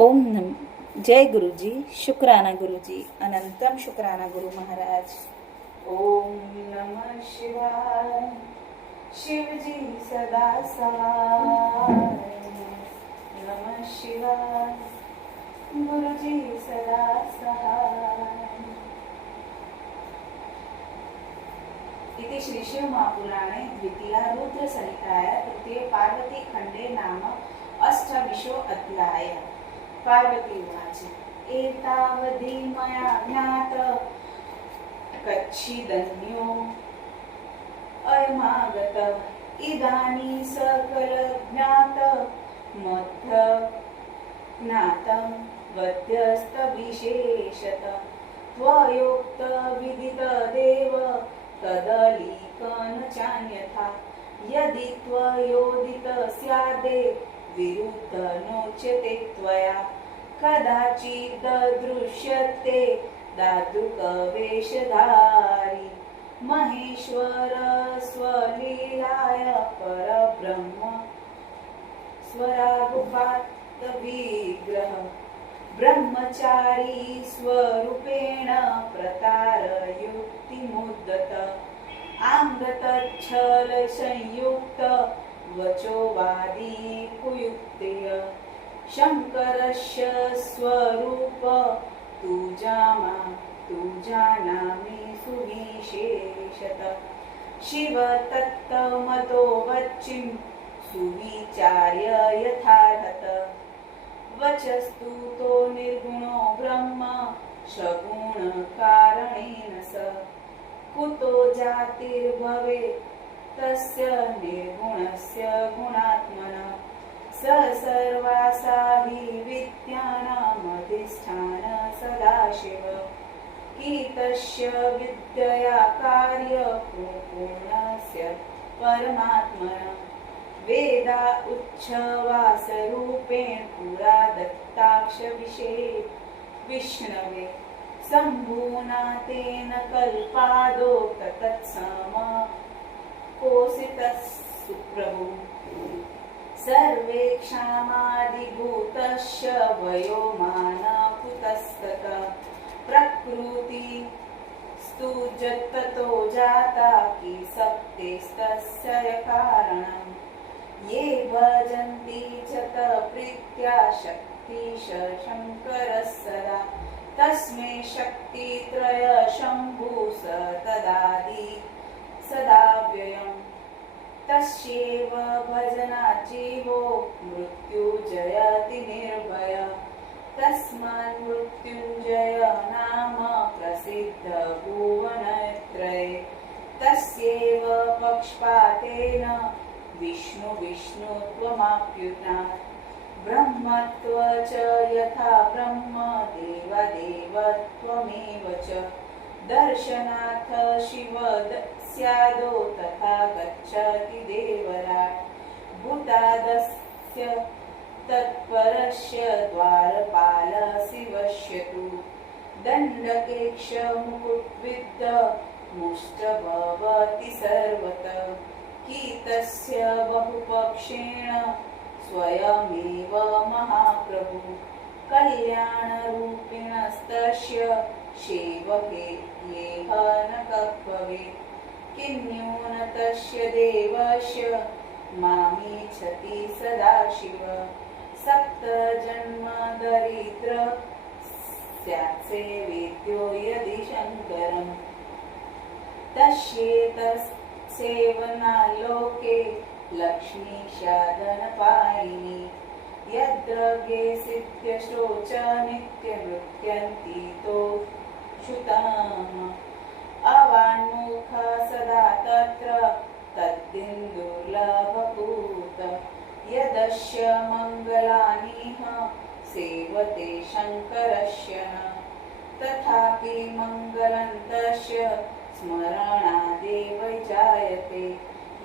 ओम नम जय गुरुजी, शुक्राना गुरुजी, अनंतम शुक्राना गुरु महाराज। ओम नमः शिवाय, शिवजी सदा सहाय। नमः शिवाय, गुरुजी सदा सहाय। इति श्री शिव महापुराणे द्वितीया रुद्र संहिताया तृतीय पार्वती खंडे नाम अष्टाविंशो अध्याय। पार्वती उवाच एतावधि मया ज्ञात कच्छिदन्यो अयमागत इदानीं सकल ज्ञात मध्य ज्ञातं वध्यस्तविशेषत त्वयोक्त विदित देव तदलीकन चान्यथा यदि त्वयोदित स्यादे विरुद्ध नोच्यते त्वया कदाचित् दृश्यते दातृकवेशधारी महेश्वर स्वलीलाय परब्रह्म स्वरागुपात विग्रह ब्रह्मचारी स्वरूपेण प्रतारयुक्तिमुद्दत आंगतच्छल संयुक्त वचोवादी कुयुक्तेय शंकरस्य स्वरूप तु जानामि सुविशेषत शिव तत्तमतो वच्चिं सुविचार्य यथार्हत वचस्तु तो निर्गुणो ब्रह्म सगुण कारणेन स कुतो जातिर्भवेत् तस्य निर्गुणस्य गुणात्मनः स सर्वासाहि विद्यानामधिष्ठान सदाशिव कीतस्य विद्यया कार्यपूर्णस्य परमात्मनः वेदा उच्छ्वासरूपेण पुरा दत्ताक्ष विष्णवे शम्भुना तेन कल्पादो तत्सम कोसितः सुप्रभु सर्वे क्षामादिभूतस्य वयोमानकुतस्ततः प्रकृति स्तु जत्ततो जाता कि सप्तेस्तस्य कारणम् ये भजन्ति च प्रीत्या शक्तिश शङ्करः सदा तस्मै शक्तित्रय शम्भु स तदादि सदाव्ययम् तस्यैव भजनाजीवो मृत्युजयति निर्भय तस्मात् मृत्युंजय नाम प्रसिद्ध भुवनत्रये तस्यैव पक्षपातेन विष्णुत्वमाप्युनात् ब्रह्मत्व च यथा ब्रह्म देवदेवत्वमेव च दर्शनाथ शिव स्यादो तथा गच्छति देवराट् भूतादस्य तत्परस्य द्वारपाल शिवस्य तु दण्डकेक्ष मुकुटविद्ध मुष्ट भवति सर्वतः कीतस्य बहुपक्षेण स्वयमेव महाप्रभु कल्याणरूपिणस्तस्य सेवके येह न भवेत् किन्यूनतस्य देवस्य मामीच्छति सदाशिव सप्तजन्म दरिद्र स्यात्सेवेद्यो यदि शङ्करम् तस्येतत्सेवनालोके लक्ष्मीशादनपायिनी यद्रगे सिद्ध्यशोच नित्यमृत्यन्तीतो श्रुतम् अवान्मुख सदा तत्र तद्दिन्दुर्लभभूत यदस्य मङ्गलानिह सेवते शङ्करस्य न तथापि मङ्गलन्तस्य स्मरणादेव जायते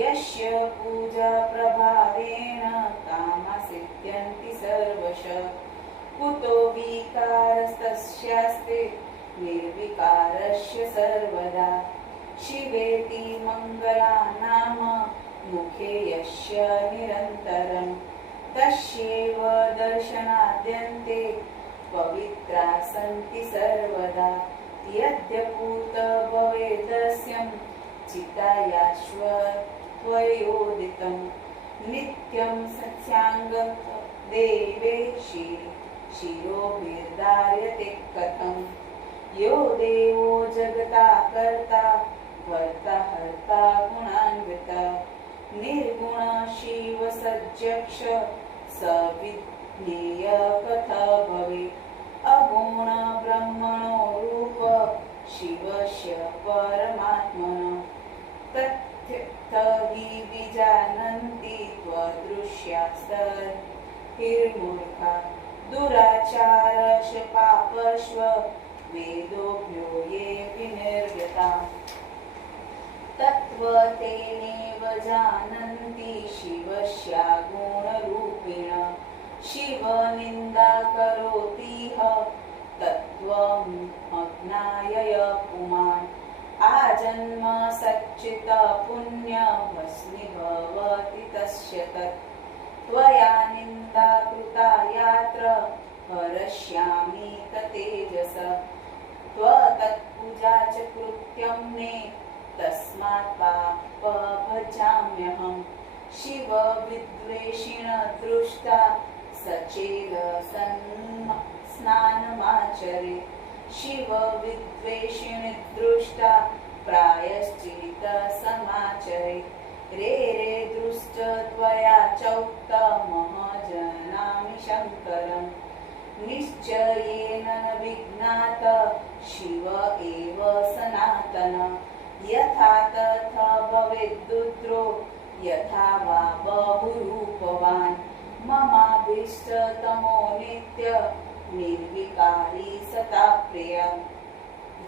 यस्य पूजा प्रभावेण कामा सिद्ध्यन्ति सर्वशः कुतो विकारस्तस्यास्ते निर्विकारस्य सर्वदा शिवेति मङ्गला नाम मुखे यस्य निरन्तरं तस्यैव दर्शनाद्यन्ते पवित्रा सन्ति सर्वदा यद्यपूत भवेदस्यं चितायाश्वत्वयोदितं नित्यं सत्साङ्ग देवे शिरोभिर्धार्यते कथं यो देवो जगता कर्ता भर्ता हर्ता गुणान्वित निर्गुण शिव सज्जक्ष सविज्ञेय कथा भवे अगुण ब्रह्मणो रूप शिवस्य परमात्मनः तत्तहि विजानन्ति त्वदृश्यास्तर्हिर्मूर्खा दुराचारश पापश्व वेदोभ्यो ये विनिर्गता तत्त्वतेनेव जानन्ति शिवस्या गुणरूपिण शिवनिन्दा करोतीह तत्त्वमज्ञाय पुमान् आजन्म सच्चित पुण्य भस्मीभवति तस्य तत् त्वया निन्दा कृता यात्र हरष्यामि ततेजस त्वत्पूजा च कृत्यं मे तस्मात् पापभजाम्यहं शिव विद्वेषिण दृष्टा सचेल स्नानमाचरे शिव विद्वेषिण दृष्टा प्रायश्चित समाचरे रे दृष्ट त्वया चौक्तमः जानामि शङ्करम् निश्चयेन न विज्ञात शिव एव सनातन यथा तथा भवेद्रुद्रो यथा वा बहुरूपवान् ममाभीष्टतमो नित्य निर्विकारी सता प्रिय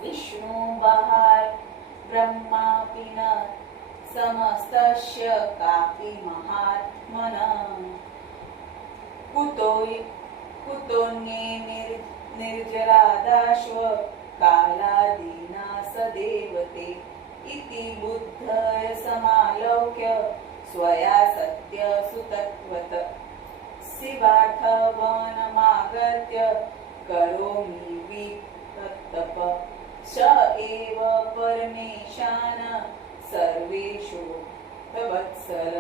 विष्णु बहार ब्रह्मापि न समस्तस्य कापि महात्मनः कुतोऽन्ये निर्जरादाश्व कालादीना सदेवते इति बुद्धय समालोक्य स्वया सत्य सुतत्वत शिवार्थवनमागत्य करोमि वितत्तप स एव परमेशान सर्वेषु वत्सल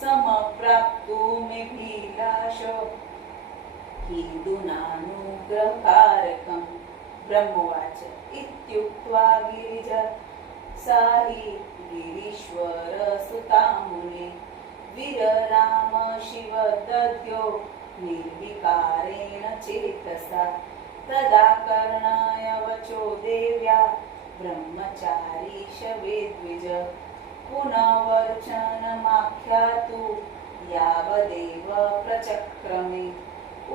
समप्राप्तुमिभिलाषो हिन्दूनानुग्रहकारकं ब्रह्मवाच इत्युक्त्वा गिरिजा साहि गिरीश्वर सुतामुने वीरराम शिव दद्यो निर्विकारेण चेतसा तदा कर्णाय वचो देव्या ब्रह्मचारी शवेद्विज पुनर्वचनमाख्यातु यावदेव प्रचक्रमे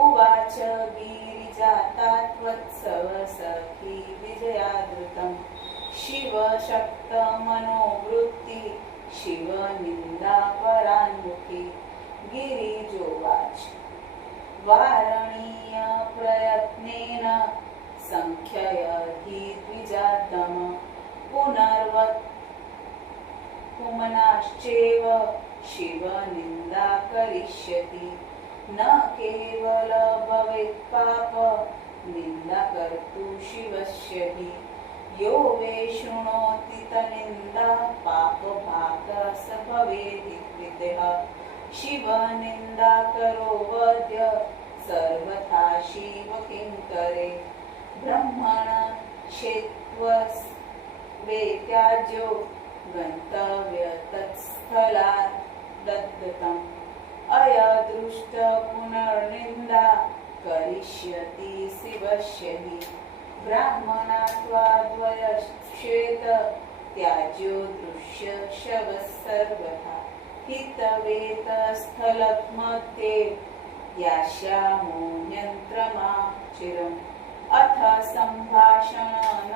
उवाच गिरिजाता त्वत्सव सखी विजयादृतं शिवशक्तमनोवृत्ति शिवनिन्दा परान्मुखी गिरिजोवाच वारणीय प्रयत्नेन संख्ययति द्विजातम पुमनाश्चैव शिवनिन्दा करिष्यति न केवल भवेत् पाप निन्दा कर्तु शिवस्य हि यो वे शृणोति तनिन्दा पापभागः स भवेदित्यतः शिवनिन्दा करो वद्य सर्वथा शिव किङ्करे ब्रह्मण क्षेत्वस्वेत्याज्यो गन्तव्य तत्स्थलात् दद्गतम् अयदृष्ट पुनर्निन्दा करिष्यति शिवस्य हि ब्राह्मणात्वाद्वयश्चेत त्याज्यो दृश्य शवः सर्वथा हितवेतस्थलमध्ये यास्यामोऽन्यन्त्रमाचिरम् अथ सम्भाषणेन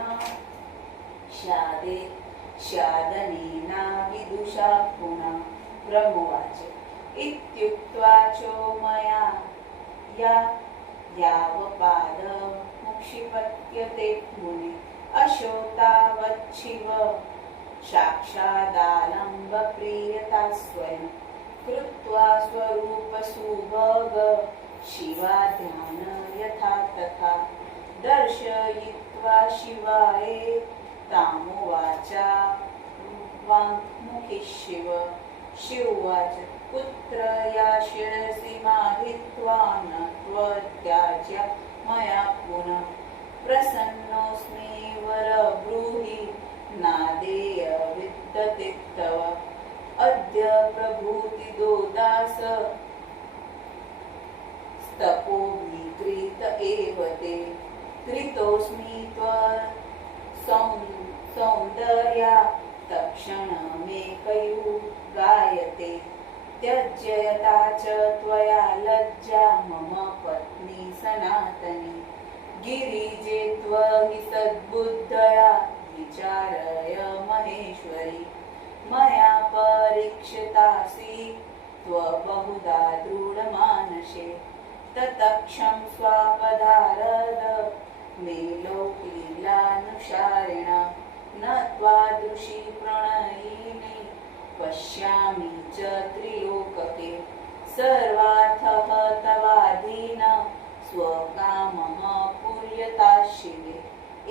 शादनेना विदुषा पुनः ब्रह्मवाच इत्युक्त्वा चो मया यावपादमुक्षिपत्यते मुने अशोतावच्छिव साक्षादालम्बप्रियता स्वयं कृत्वा स्वरूप सुभग शिवा ध्यान यथा तथा दर्शयित्वा शिवाय तामुवाचा वाङ्मुखी शिव शिववाच पुत्र यास्यसि माहित्वा न त्वत्याज्या मया पुनः प्रसन्नोऽस्मि वर ब्रूहि नादेय विद्यते तव अद्य प्रभूतिदो दास स्तपो विकृत एव ते कृतोऽस्मि सौन्दर्या तत्क्षणमेकयु गायते त्यज्यता च त्वया लज्जा मम पत्नी सनातनी गिरिजे त्वहि सद्बुद्धया विचारय महेश्वरी मया परीक्षितासि त्वबहुधा दृढमानसे ततक्षं स्वापधारद मे लोकलीलानुसारिण न त्वादृशी प्रणयिनी पश्यामि च त्रिलोकके सर्वार्थः तवाधीन स्वकामः पूर्यता शिवे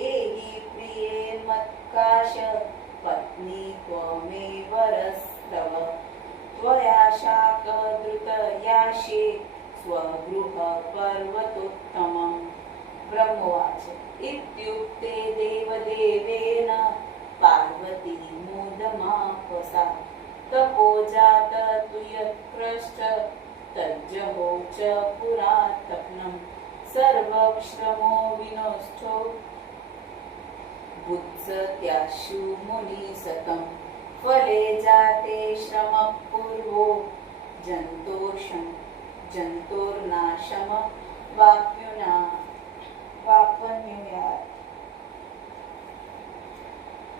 एहि प्रिये मत्काश पत्नी त्वमेव रस्तव त्वया शाकधृतयाशे स्वगृह पर्वतोत्तमम् ब्रह्मवाच इत्युक्ते देवदेवेन पार्वती मोदमापसा तपोजात तु यत्कृष्ट तज्जहो च पुरातप्नं सर्वश्रमो विनष्टो बुत्सत्याशु मुनिसतं फले जाते श्रमपूर्वो जन्तोर्नाशम वाप्नुयात्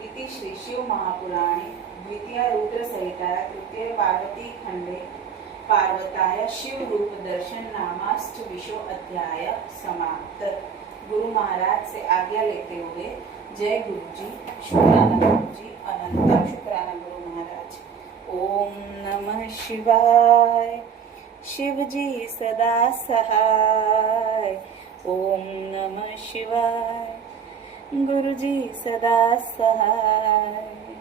इति श्री शिव महापुराणे द्वितीय रुद्र संहिता तृतीय पार्वती खंडे पार्वताय शिव रूप दर्शन नामाष्टविशो अध्याय समाप्त। गुरु महाराज से आज्ञा लेते हुए जय गुरु जी, शुक्राना गुरु जी, अनंतम शुक्राना गुरु महाराज। ओम नमः शिवाय। शिव जी सदा सहाय। ओम नमः शिवाय। गुरु जी सदा सहाय।